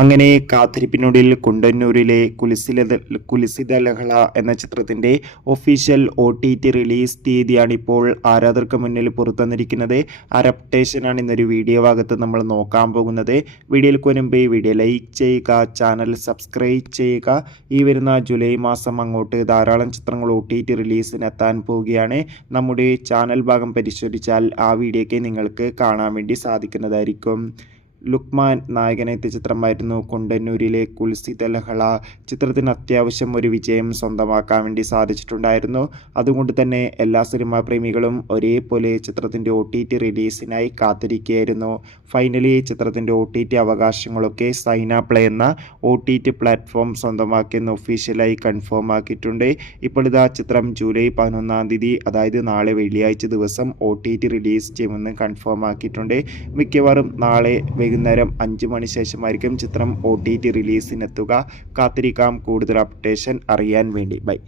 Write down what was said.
അങ്ങനെ കാത്തിരിപ്പിനൊടുവിൽ കുണ്ടന്നൂരിലെ കുലിസിത ലഹള എന്ന ചിത്രത്തിന്റെ ഒഫീഷ്യൽ OTT റിലീസ് തീയതിയാണ് ഇപ്പോൾ ആരാധകർക്ക് മുന്നിൽ പുറത്തുവന്നിരിക്കുന്നത്. ആ അപ്ഡേഷനാണ് ഇന്നൊരു വീഡിയോ ഭാഗത്ത് നമ്മൾ നോക്കാൻ പോകുന്നത്. വീഡിയോയിലേക്ക് മുൻപ് വീഡിയോ ലൈക്ക് ചെയ്യുക, ചാനൽ സബ്സ്ക്രൈബ് ചെയ്യുക. ഈ വരുന്ന ജൂലൈ മാസം അങ്ങോട്ട് ധാരാളം ചിത്രങ്ങൾ OTT റിലീസിന് എത്താൻ പോവുകയാണ്. നമ്മുടെ ചാനൽ ഭാഗം പരിശോധിച്ചാൽ ആ വീഡിയോയ്ക്ക് നിങ്ങൾക്ക് കാണാൻ വേണ്ടി സാധിക്കുന്നതായിരിക്കും. ലുക്മാൻ നായകനെത്തിയ ചിത്രമായിരുന്നു കുണ്ടന്നൂരിലെ കുൽസിത ലഹള. ചിത്രത്തിന് അത്യാവശ്യം ഒരു വിജയം സ്വന്തമാക്കാൻ വേണ്ടി സാധിച്ചിട്ടുണ്ടായിരുന്നു. അതുകൊണ്ട് തന്നെ എല്ലാ സിനിമാ പ്രേമികളും ഒരേപോലെ ചിത്രത്തിൻ്റെ OTT റിലീസിനായി കാത്തിരിക്കുകയായിരുന്നു. ഫൈനലി ചിത്രത്തിൻ്റെ OTT അവകാശങ്ങളൊക്കെ സൈന പ്ലേ എന്ന OTT പ്ലാറ്റ്ഫോം സ്വന്തമാക്കിയെന്ന് ഒഫീഷ്യലായി കൺഫേം ആക്കിയിട്ടുണ്ട്. ഇപ്പോൾ ഇതാ ചിത്രം ജൂലൈ 11-ാം തീയതി, അതായത് നാളെ വെള്ളിയാഴ്ച ദിവസം OTT റിലീസ് ചെയ്യുമെന്ന് കൺഫേം ആക്കിയിട്ടുണ്ട്. മിക്കവാറും നാളെ വൈകുന്നേരം 5 മണി ശേഷമായിരിക്കും ചിത്രം OTT റിലീസിനെത്തുക. കാത്തിരിക്കാം കൂടുതൽ അപ്ഡേഷൻ അറിയാൻ വേണ്ടി. ബൈ.